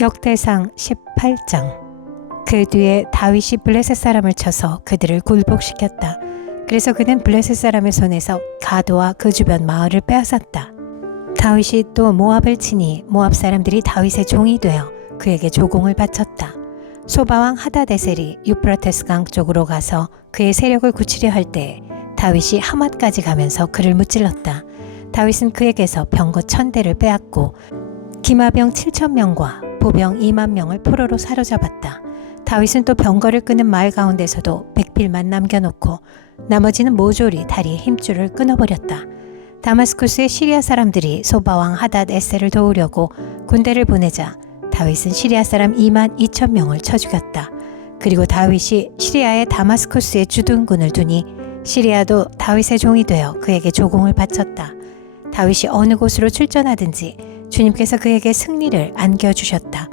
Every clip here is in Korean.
역대상 18장. 그 뒤에 다윗이 블레셋 사람을 쳐서 그들을 굴복시켰다. 그래서 그는 블레셋 사람의 손에서 가도와 그 주변 마을을 빼앗았다. 다윗이 또 모압을 치니 모압 사람들이 다윗의 종이 되어 그에게 조공을 바쳤다. 소바왕 하다데셀이 유프라테스 강 쪽으로 가서 그의 세력을 굳히려 할 때에 다윗이 하맛까지 가면서 그를 무찔렀다. 다윗은 그에게서 병거 1000대를 빼앗고 기마병 7000명과 보병 2만 명을 포로로 사로잡았다. 다윗은 또 병거를 끄는 마을 가운데서도 백필만 남겨놓고 나머지는 모조리 다리의 힘줄을 끊어버렸다. 다마스쿠스의 시리아 사람들이 소바왕 하닷에셀을 도우려고 군대를 보내자 다윗은 시리아 사람 2만 2천 명을 쳐 죽였다. 그리고 다윗이 시리아의 다마스쿠스에 주둔군을 두니 시리아도 다윗의 종이 되어 그에게 조공을 바쳤다. 다윗이 어느 곳으로 출전하든지 주님께서 그에게 승리를 안겨주셨다.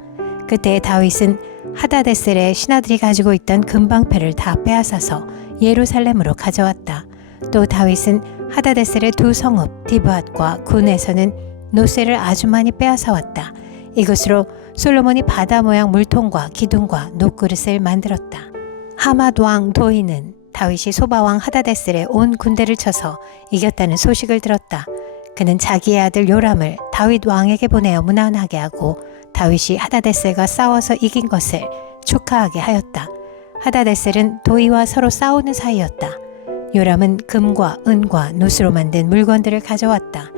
그때 다윗은 하다데셀의 신하들이 가지고 있던 금방패를 다 빼앗아서 예루살렘으로 가져왔다. 또 다윗은 하다데셀의 두 성읍 디브앗과 군에서는 노새를 아주 많이 빼앗아 왔다. 이것으로 솔로몬이 바다 모양 물통과 기둥과 녹그릇을 만들었다. 하맛 왕 도이는 다윗이 소바왕 하다데셀의 온 군대를 쳐서 이겼다는 소식을 들었다. 그는 자기의 아들 요람을 다윗 왕에게 보내어 무난하게 하고 다윗이 하다데셀과 싸워서 이긴 것을 축하하게 하였다. 하다데셀은 도이와 서로 싸우는 사이였다. 요람은 금과 은과 놋으로 만든 물건들을 가져왔다.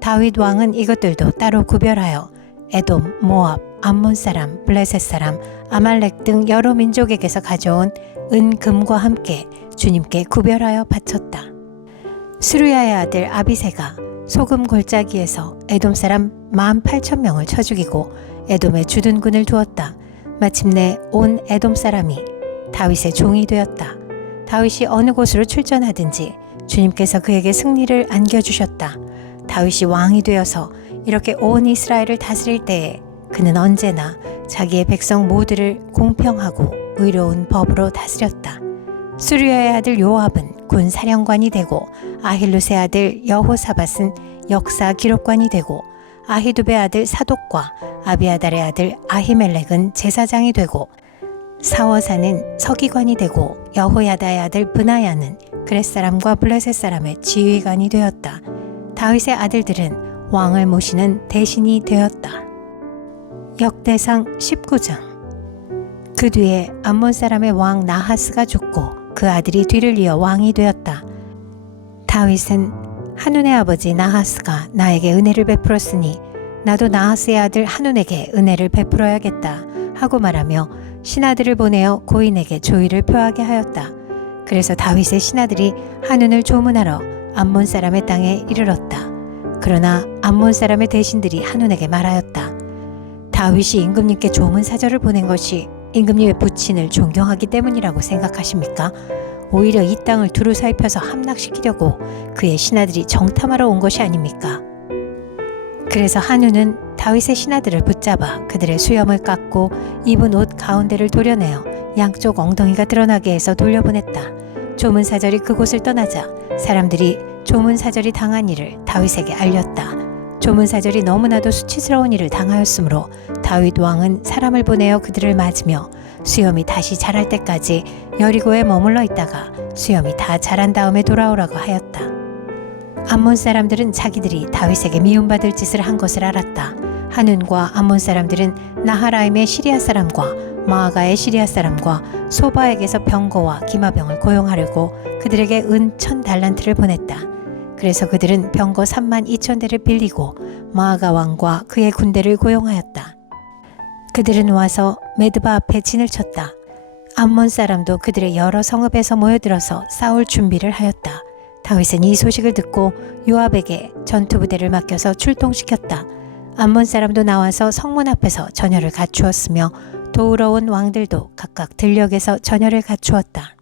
다윗 왕은 이것들도 따로 구별하여 에돔, 모압, 암몬 사람, 블레셋 사람, 아말렉 등 여러 민족에게서 가져온 은, 금과 함께 주님께 구별하여 바쳤다. 스루야의 아들 아비새가 소금 골짜기에서 에돔 사람 18,000명을 쳐 죽이고 에돔에 주둔군을 두었다. 마침내 온 에돔 사람이 다윗의 종이 되었다. 다윗이 어느 곳으로 출전하든지 주님께서 그에게 승리를 안겨주셨다. 다윗이 왕이 되어서 이렇게 온 이스라엘을 다스릴 때에 그는 언제나 자기의 백성 모두를 공평하고 의로운 법으로 다스렸다. 수르야의 아들 요압은 군 사령관이 되고 아힐룻의 아들 여호사밧은 역사 기록관이 되고 아히두베의 아들 사독과 아비아달의 아들 아히멜렉은 제사장이 되고 사워사는 서기관이 되고 여호야다의 아들 브나야는 그렛 사람과 블레셋 사람의 지휘관이 되었다. 다윗의 아들들은 왕을 모시는 대신이 되었다. 역대상 19장. 그 뒤에 암몬 사람의 왕 나하스가 죽고 그 아들이 뒤를 이어 왕이 되었다. 다윗은 하눈의 아버지 나하스가 나에게 은혜를 베풀었으니 나도 나하스의 아들 하눈에게 은혜를 베풀어야겠다 하고 말하며 신하들을 보내어 고인에게 조의를 표하게 하였다. 그래서 다윗의 신하들이 하눈을 조문하러 암몬 사람의 땅에 이르렀다. 그러나 암몬 사람의 대신들이 하눈에게 말하였다. 다윗이 임금님께 조문 사절을 보낸 것이 임금님의 부친을 존경하기 때문이라고 생각하십니까? 오히려 이 땅을 두루 살펴서 함락시키려고 그의 신하들이 정탐하러 온 것이 아닙니까? 그래서 한우는 다윗의 신하들을 붙잡아 그들의 수염을 깎고 입은 옷 가운데를 도려내어 양쪽 엉덩이가 드러나게 해서 돌려보냈다. 조문사절이 그곳을 떠나자 사람들이 조문사절이 당한 일을 다윗에게 알렸다. 조문사절이 너무나도 수치스러운 일을 당하였으므로 다윗 왕은 사람을 보내어 그들을 맞으며 수염이 다시 자랄 때까지 여리고에 머물러 있다가 수염이 다 자란 다음에 돌아오라고 하였다. 암몬 사람들은 자기들이 다윗에게 미움받을 짓을 한 것을 알았다. 하눈과 암몬 사람들은 나하라임의 시리아 사람과 마아가의 시리아 사람과 소바에게서 병거와 기마병을 고용하려고 그들에게 은 1000달란트를 보냈다. 그래서 그들은 병거 32,000대를 빌리고 마아가 왕과 그의 군대를 고용하였다. 그들은 와서 메드바 앞에 진을 쳤다. 암몬 사람도 그들의 여러 성읍에서 모여들어서 싸울 준비를 하였다. 다윗은 이 소식을 듣고 요압에게 전투부대를 맡겨서 출동시켰다. 암몬 사람도 나와서 성문 앞에서 전열을 갖추었으며 도우러 온 왕들도 각각 들녘에서 전열을 갖추었다.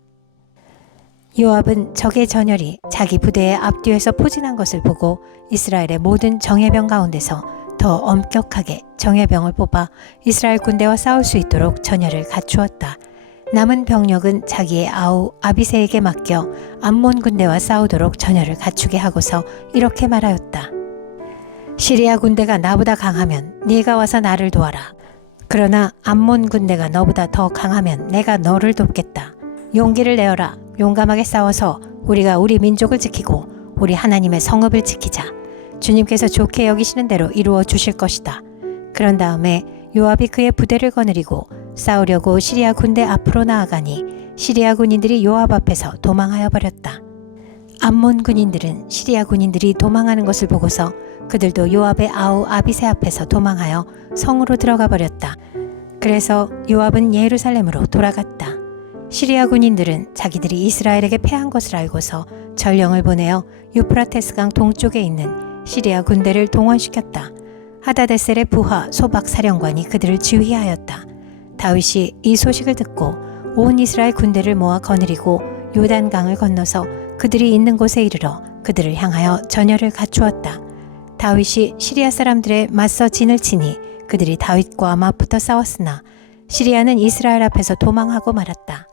요압은 적의 전열이 자기 부대의 앞뒤에서 포진한 것을 보고 이스라엘의 모든 정예병 가운데서 더 엄격하게 정예병을 뽑아 이스라엘 군대와 싸울 수 있도록 전열을 갖추었다. 남은 병력은 자기의 아우 아비새에게 맡겨 암몬 군대와 싸우도록 전열을 갖추게 하고서 이렇게 말하였다. 시리아 군대가 나보다 강하면 네가 와서 나를 도와라. 그러나 암몬 군대가 너보다 더 강하면 내가 너를 돕겠다. 용기를 내어라. 용감하게 싸워서 우리가 우리 민족을 지키고 우리 하나님의 성읍을 지키자. 주님께서 좋게 여기시는 대로 이루어 주실 것이다. 그런 다음에 요압이 그의 부대를 거느리고 싸우려고 시리아 군대 앞으로 나아가니 시리아 군인들이 요압 앞에서 도망하여 버렸다. 암몬 군인들은 시리아 군인들이 도망하는 것을 보고서 그들도 요압의 아우 아비새 앞에서 도망하여 성으로 들어가 버렸다. 그래서 요압은 예루살렘으로 돌아갔다. 시리아 군인들은 자기들이 이스라엘에게 패한 것을 알고서 전령을 보내어 유프라테스강 동쪽에 있는 시리아 군대를 동원시켰다. 하다데셀의 부하 소박 사령관이 그들을 지휘하였다. 다윗이 이 소식을 듣고 온 이스라엘 군대를 모아 거느리고 요단강을 건너서 그들이 있는 곳에 이르러 그들을 향하여 전열을 갖추었다. 다윗이 시리아 사람들의 맞서 진을 치니 그들이 다윗과 맞붙어 싸웠으나 시리아는 이스라엘 앞에서 도망하고 말았다.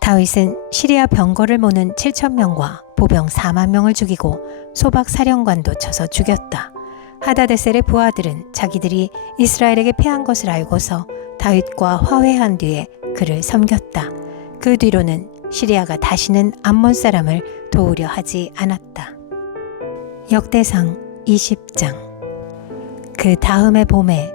다윗은 시리아 병거를 모는 7,000명과 보병 4만 명을 죽이고 소박 사령관도 쳐서 죽였다. 하다데셀의 부하들은 자기들이 이스라엘에게 패한 것을 알고서 다윗과 화해한 뒤에 그를 섬겼다. 그 뒤로는 시리아가 다시는 암몬 사람을 도우려 하지 않았다. 역대상 20장. 그 다음의 봄에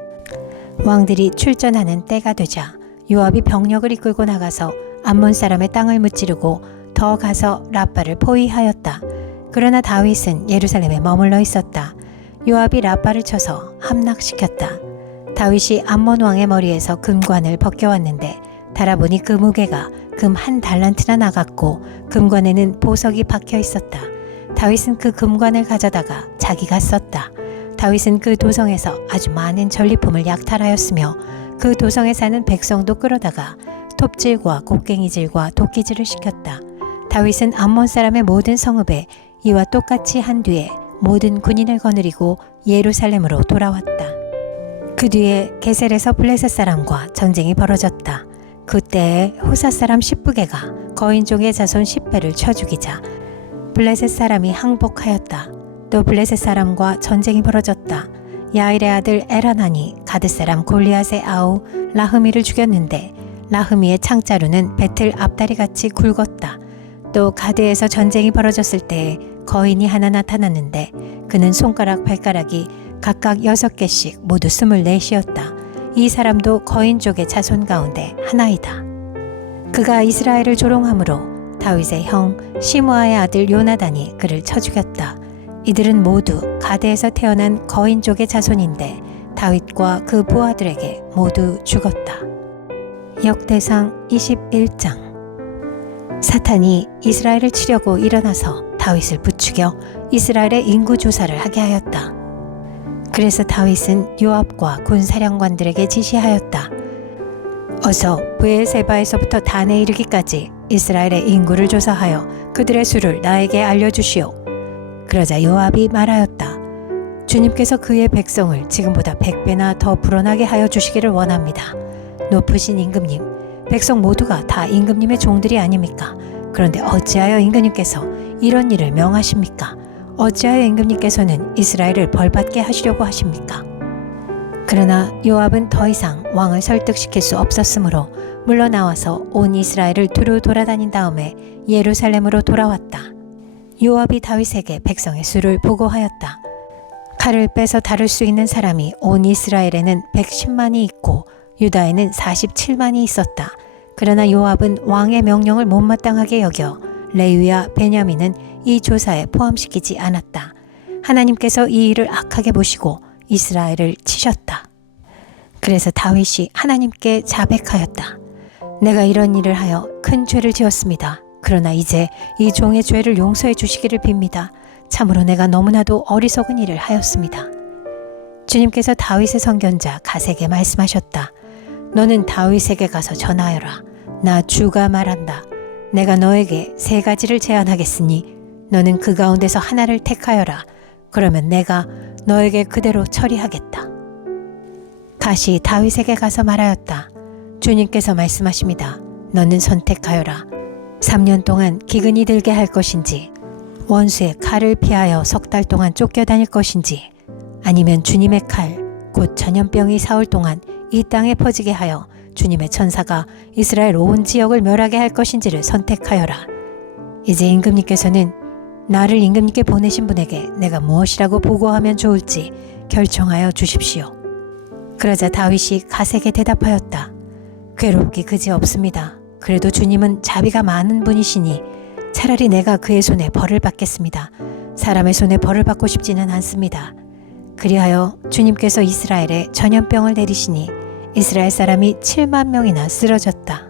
왕들이 출전하는 때가 되자 요압이 병력을 이끌고 나가서 암몬 사람의 땅을 무찌르고 더 가서 라빠를 포위하였다. 그러나 다윗은 예루살렘에 머물러 있었다. 요압이 라빠를 쳐서 함락시켰다. 다윗이 암몬 왕의 머리에서 금관을 벗겨왔는데 달아보니 그 무게가 금 1달란트나 나갔고 금관에는 보석이 박혀 있었다. 다윗은 그 금관을 가져다가 자기가 썼다. 다윗은 그 도성에서 아주 많은 전리품을 약탈하였으며 그 도성에 사는 백성도 끌어다가 톱질과 곡괭이질과 도끼질을 시켰다. 다윗은 암몬 사람의 모든 성읍에 이와 똑같이 한 뒤에 모든 군인을 거느리고 예루살렘으로 돌아왔다. 그 뒤에 게셀에서 블레셋 사람과 전쟁이 벌어졌다. 그때에 호사 사람 십부게가 거인족의 자손 10배를 쳐 죽이자 블레셋 사람이 항복하였다. 또 블레셋 사람과 전쟁이 벌어졌다. 야일의 아들 에라난이 가드 사람 골리앗의 아우 라흐미를 죽였는데 라흐미의 창자루는 배틀 앞다리같이 굵었다. 또 가드에서 전쟁이 벌어졌을 때에 거인이 하나 나타났는데 그는 손가락 발가락이 각각 6개씩 모두 24이었다. 이 사람도 거인족의 자손 가운데 하나이다. 그가 이스라엘을 조롱함으로 다윗의 형 시므아의 아들 요나단이 그를 쳐 죽였다. 이들은 모두 가드에서 태어난 거인족의 자손인데 다윗과 그 부하들에게 모두 죽었다. 역대상 21장. 사탄이 이스라엘을 치려고 일어나서 다윗을 부추겨 이스라엘의 인구 조사를 하게 하였다. 그래서 다윗은 요압과 군사령관들에게 지시하였다. 어서 브엘세바에서부터 단에 이르기까지 이스라엘의 인구를 조사하여 그들의 수를 나에게 알려주시오. 그러자 요압이 말하였다. 주님께서 그의 백성을 지금보다 100배나 더 불어나게 하여 주시기를 원합니다. 높으신 임금님, 백성 모두가 다 임금님의 종들이 아닙니까? 그런데 어찌하여 임금님께서 이런 일을 명하십니까? 어찌하여 임금님께서는 이스라엘을 벌받게 하시려고 하십니까? 그러나 요압은 더 이상 왕을 설득시킬 수 없었으므로 물러나와서 온 이스라엘을 두루 돌아다닌 다음에 예루살렘으로 돌아왔다. 요압이 다윗에게 백성의 수를 보고하였다. 칼을 빼서 다룰 수 있는 사람이 온 이스라엘에는 110만이 있고 유다에는 47만이 있었다. 그러나 요압은 왕의 명령을 못마땅하게 여겨 레위와 베냐민은 이 조사에 포함시키지 않았다. 하나님께서 이 일을 악하게 보시고 이스라엘을 치셨다. 그래서 다윗이 하나님께 자백하였다. 내가 이런 일을 하여 큰 죄를 지었습니다. 그러나 이제 이 종의 죄를 용서해 주시기를 빕니다. 참으로 내가 너무나도 어리석은 일을 하였습니다. 주님께서 다윗의 선견자 갓에게 말씀하셨다. 너는 다윗에게 가서 전하여라. 나 주가 말한다. 내가 너에게 3가지를 제안하겠으니 너는 그 가운데서 하나를 택하여라. 그러면 내가 너에게 그대로 처리하겠다. 갓이 다윗에게 가서 말하였다. 주님께서 말씀하십니다. 너는 선택하여라. 3년 동안 기근이 들게 할 것인지 원수의 칼을 피하여 3달 동안 쫓겨다닐 것인지 아니면 주님의 칼 곧 전염병이 사흘 동안 이 땅에 퍼지게 하여 주님의 천사가 이스라엘 온 지역을 멸하게 할 것인지를 선택하여라. 이제 임금님께서는 나를 임금님께 보내신 분에게 내가 무엇이라고 보고하면 좋을지 결정하여 주십시오. 그러자 다윗이 갓에게 대답하였다. 괴롭기 그지없습니다. 그래도 주님은 자비가 많은 분이시니 차라리 내가 그의 손에 벌을 받겠습니다. 사람의 손에 벌을 받고 싶지는 않습니다. 그리하여 주님께서 이스라엘에 전염병을 내리시니 이스라엘 사람이 7만 명이나 쓰러졌다.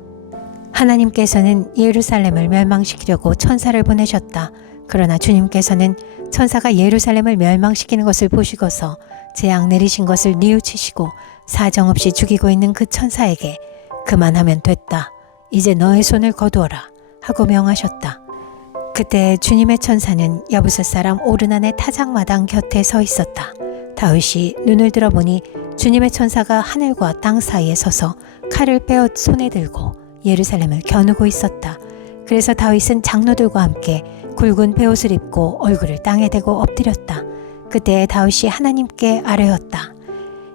하나님께서는 예루살렘을 멸망시키려고 천사를 보내셨다. 그러나 주님께서는 천사가 예루살렘을 멸망시키는 것을 보시고서 재앙 내리신 것을 뉘우치시고 사정없이 죽이고 있는 그 천사에게 그만하면 됐다. 이제 너의 손을 거두어라 하고 명하셨다. 그때 주님의 천사는 여부스 사람 오르난의 타작마당 곁에 서 있었다. 다윗이 눈을 들어보니 주님의 천사가 하늘과 땅 사이에 서서 칼을 빼어 손에 들고 예루살렘을 겨누고 있었다. 그래서 다윗은 장로들과 함께 굵은 베옷을 입고 얼굴을 땅에 대고 엎드렸다. 그때 다윗이 하나님께 아뢰었다.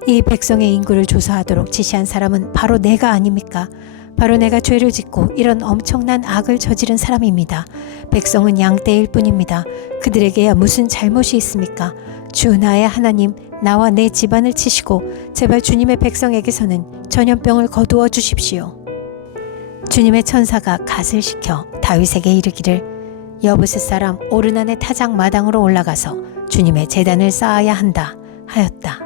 이 백성의 인구를 조사하도록 지시한 사람은 바로 내가 아닙니까? 바로 내가 죄를 짓고 이런 엄청난 악을 저지른 사람입니다. 백성은 양떼일 뿐입니다. 그들에게야 무슨 잘못이 있습니까? 주 나의 하나님, 나와 내 집안을 치시고 제발 주님의 백성에게서는 전염병을 거두어 주십시오. 주님의 천사가 갓을 시켜 다윗에게 이르기를 여부스 사람 오르난의 타작 마당으로 올라가서 주님의 제단을 쌓아야 한다 하였다.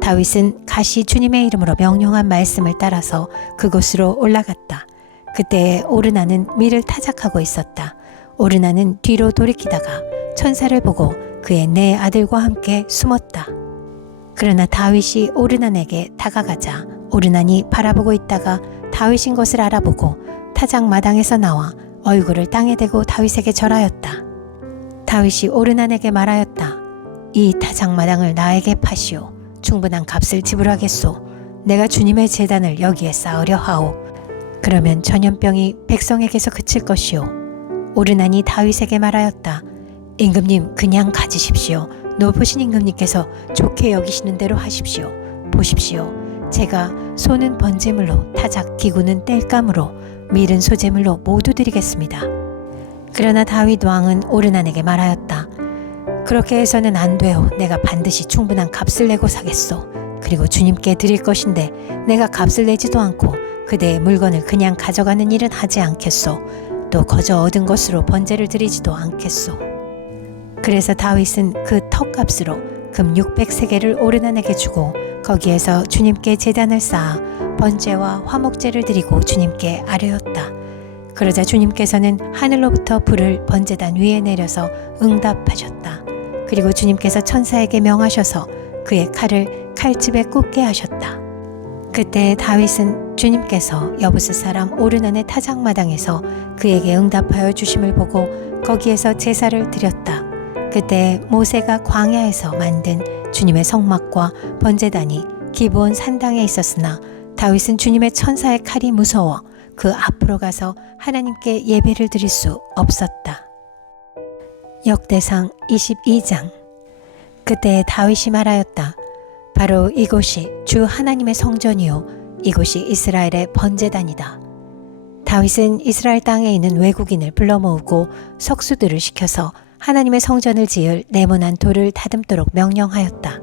다윗은 갓이 주님의 이름으로 명령한 말씀을 따라서 그곳으로 올라갔다. 그때 오르나는 밀을 타작하고 있었다. 오르나는 뒤로 돌이키다가 천사를 보고 그의 네 아들과 함께 숨었다. 그러나 다윗이 오르난에게 다가가자 오르난이 바라보고 있다가 다윗인 것을 알아보고 타작 마당에서 나와 얼굴을 땅에 대고 다윗에게 절하였다. 다윗이 오르난에게 말하였다. 이 타작 마당을 나에게 파시오. 충분한 값을 지불하겠소. 내가 주님의 제단을 여기에 쌓으려 하오. 그러면 전염병이 백성에게서 그칠 것이오. 오르난이 다윗에게 말하였다. 임금님 그냥 가지십시오. 높으신 임금님께서 좋게 여기시는 대로 하십시오. 보십시오. 제가 소는 번제물로 타작 기구는 땔감으로 밀은 소제물로 모두 드리겠습니다. 그러나 다윗 왕은 오르난에게 말하였다. 그렇게 해서는 안 돼요. 내가 반드시 충분한 값을 내고 사겠소. 그리고 주님께 드릴 것인데 내가 값을 내지도 않고 그대의 물건을 그냥 가져가는 일은 하지 않겠소. 또 거저 얻은 것으로 번제를 드리지도 않겠소. 그래서 다윗은 그 턱값으로 금 600세겔을 오르난에게 주고 거기에서 주님께 제단을 쌓아 번제와 화목제를 드리고 주님께 아뢰었다. 그러자 주님께서는 하늘로부터 불을 번제단 위에 내려서 응답하셨다. 그리고 주님께서 천사에게 명하셔서 그의 칼을 칼집에 꽂게 하셨다. 그때 다윗은 주님께서 여부스 사람 오르난의 타작마당에서 그에게 응답하여 주심을 보고 거기에서 제사를 드렸다. 그때 모세가 광야에서 만든 주님의 성막과 번제단이 기브온 산당에 있었으나 다윗은 주님의 천사의 칼이 무서워 그 앞으로 가서 하나님께 예배를 드릴 수 없었다. 역대상 22장. 그때 다윗이 말하였다. 바로 이곳이 주 하나님의 성전이요 이곳이 이스라엘의 번제단이다. 다윗은 이스라엘 땅에 있는 외국인을 불러 모으고 석수들을 시켜서 하나님의 성전을 지을 네모난 돌을 다듬도록 명령하였다.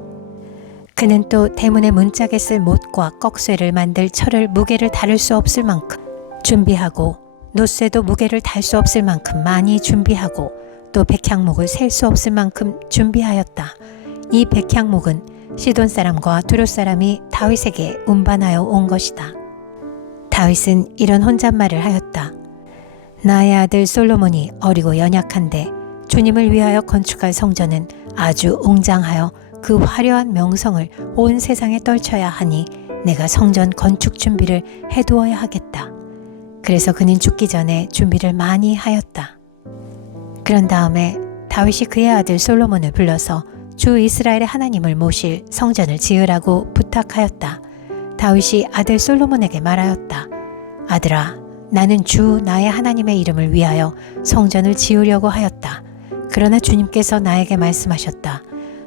그는 또 대문의 문짝에 쓸 못과 꺽쇠를 만들 철을 무게를 다룰 수 없을 만큼 준비하고 노쇠도 무게를 달 수 없을 만큼 많이 준비하고 또 백향목을 셀 수 없을 만큼 준비하였다. 이 백향목은 시돈 사람과 두롯 사람이 다윗에게 운반하여 온 것이다. 다윗은 이런 혼잣말을 하였다. 나의 아들 솔로몬이 어리고 연약한데 주님을 위하여 건축할 성전은 아주 웅장하여 그 화려한 명성을 온 세상에 떨쳐야 하니 내가 성전 건축 준비를 해두어야 하겠다. 그래서 그는 죽기 전에 준비를 많이 하였다. 그런 다음에 다윗이 그의 아들 솔로몬을 불러서 주 이스라엘의 하나님을 모실 성전을 지으라고 부탁하였다. 다윗이 아들 솔로몬에게 말하였다. 아들아, 나는 주 나의 하나님의 이름을 위하여 성전을 지으려고 하였다. 그러나 주님께서 나에게 말씀하셨다.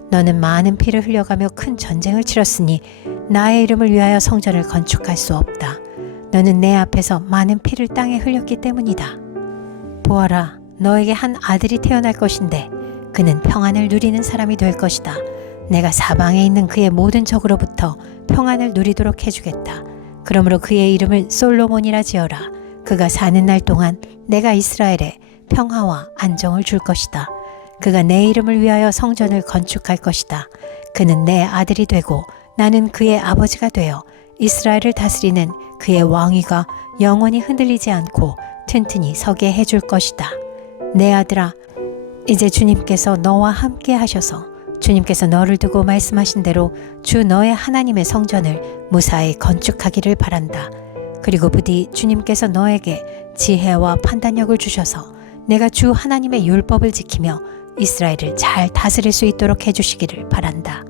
너는 많은 피를 흘려가며 큰 전쟁을 치렀으니 나의 이름을 위하여 성전을 건축할 수 없다. 너는 내 앞에서 많은 피를 땅에 흘렸기 때문이다. 보아라, 너에게 한 아들이 태어날 것인데 그는 평안을 누리는 사람이 될 것이다. 내가 사방에 있는 그의 모든 적으로부터 평안을 누리도록 해주겠다. 그러므로 그의 이름을 솔로몬이라 지어라. 그가 사는 날 동안 내가 이스라엘에 평화와 안정을 줄 것이다. 그가 내 이름을 위하여 성전을 건축할 것이다. 그는 내 아들이 되고 나는 그의 아버지가 되어 이스라엘을 다스리는 그의 왕위가 영원히 흔들리지 않고 튼튼히 서게 해줄 것이다. 내 아들아, 이제 주님께서 너와 함께 하셔서 주님께서 너를 두고 말씀하신 대로 주 너의 하나님의 성전을 무사히 건축하기를 바란다. 그리고 부디 주님께서 너에게 지혜와 판단력을 주셔서 내가 주 하나님의 율법을 지키며 이스라엘을 잘 다스릴 수 있도록 해주시기를 바란다.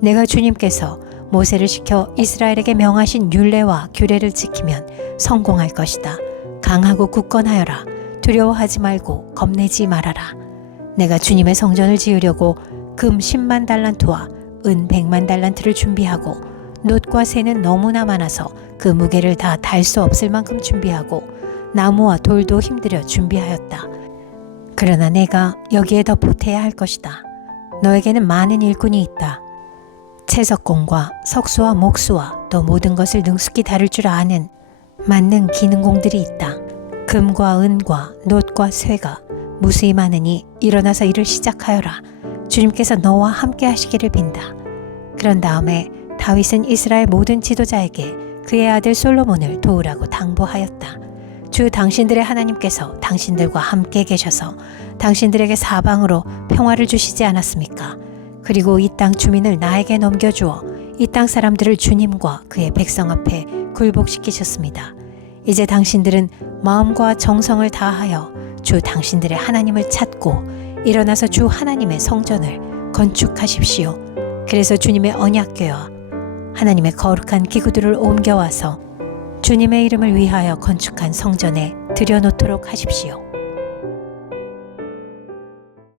내가 주님께서 모세를 시켜 이스라엘에게 명하신 율례와 규례를 지키면 성공할 것이다. 강하고 굳건하여라. 두려워하지 말고 겁내지 말아라. 내가 주님의 성전을 지으려고 금 10만 달란트와 은 100만 달란트를 준비하고 놋과 쇠는 너무나 많아서 그 무게를 다 달 수 없을 만큼 준비하고 나무와 돌도 힘들여 준비하였다. 그러나 내가 여기에 더 보태야 할 것이다. 너에게는 많은 일꾼이 있다. 채석공과 석수와 목수와 또 모든 것을 능숙히 다룰 줄 아는 만능 기능공들이 있다. 금과 은과 놋과 쇠가 무수히 많으니 일어나서 일을 시작하여라. 주님께서 너와 함께 하시기를 빈다. 그런 다음에 다윗은 이스라엘 모든 지도자에게 그의 아들 솔로몬을 도우라고 당부하였다. 주 당신들의 하나님께서 당신들과 함께 계셔서 당신들에게 사방으로 평화를 주시지 않았습니까? 그리고 이 땅 주민을 나에게 넘겨주어 이 땅 사람들을 주님과 그의 백성 앞에 굴복시키셨습니다. 이제 당신들은 마음과 정성을 다하여 주 당신들의 하나님을 찾고 일어나서 주 하나님의 성전을 건축하십시오. 그래서 주님의 언약궤와 하나님의 거룩한 기구들을 옮겨와서 주님의 이름을 위하여 건축한 성전에 들여놓도록 하십시오.